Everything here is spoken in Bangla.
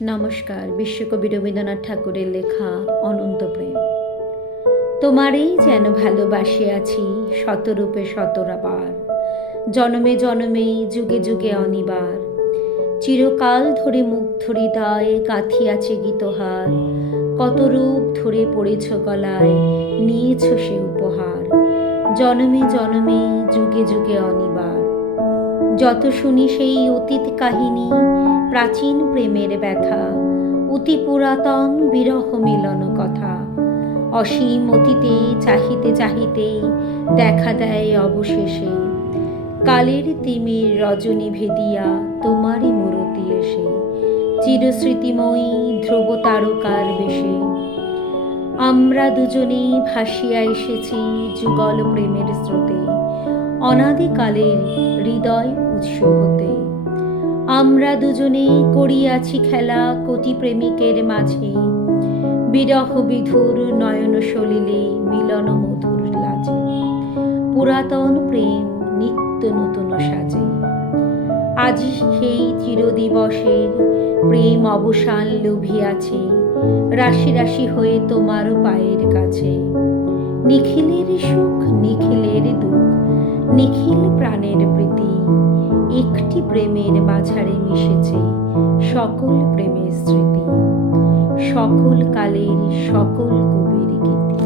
নমস্কার। বিশ্বকবি রবীন্দ্রনাথ ঠাকুরের লেখা অনন্ত প্রেম। তোমারেই যেন ভালোবাসি আছি শতরূপে শতবার, জনমে জনমে যুগে যুগে অনিবার। চিরকাল ধরে মুগ্ধ হৃদয়ে গাঁথিয়াছে গীতহার, কত রূপ ধরে পড়েছ গলায়, নিয়েছ সে উপহার। জনমে জনমে যুগে যুগে অনিবার। যত শুনি সেই অতীত কাহিনী, প্রাচীন প্রেমের ব্যথা, অতি পুরাতন বিরহ মিলন কথা। অসীম অতীতে চাহিতে চাহিতে দেখা দেয় অবশেষে, কালের তিমির রজনী ভেদিয়া তোমারই মূরতি এসে, চিরস্মৃতিময়ী ধ্রুব তারকার বেশে। আমরা দুজনেই ভাসিয়া এসেছি যুগল প্রেমের স্রোতে, অনাদিকালের হৃদয় উৎস হতে। আমরা দুজনেই করিয়াছি খেলা কোটি প্রেমিকের মাঝে, বিরহ বিধুর নয়ন সলিলে মিলন মধুর লাজে। পুরাতন প্রেম নিত্য নতুন সাজে, আজ সেই চিরদিবসের প্রেম অবসান লুভিয়াছে, রাশি রাশি হয়ে তোমার পায়ের কাছে। নিখিলের সুখ নিখিলের দুঃখ, নিখিল প্রাণের প্রীতি, একটি প্রেমের মাঝারে মিশেছে সকল প্রেমের স্মৃতি, সকল কালের সকল কবির গীতি।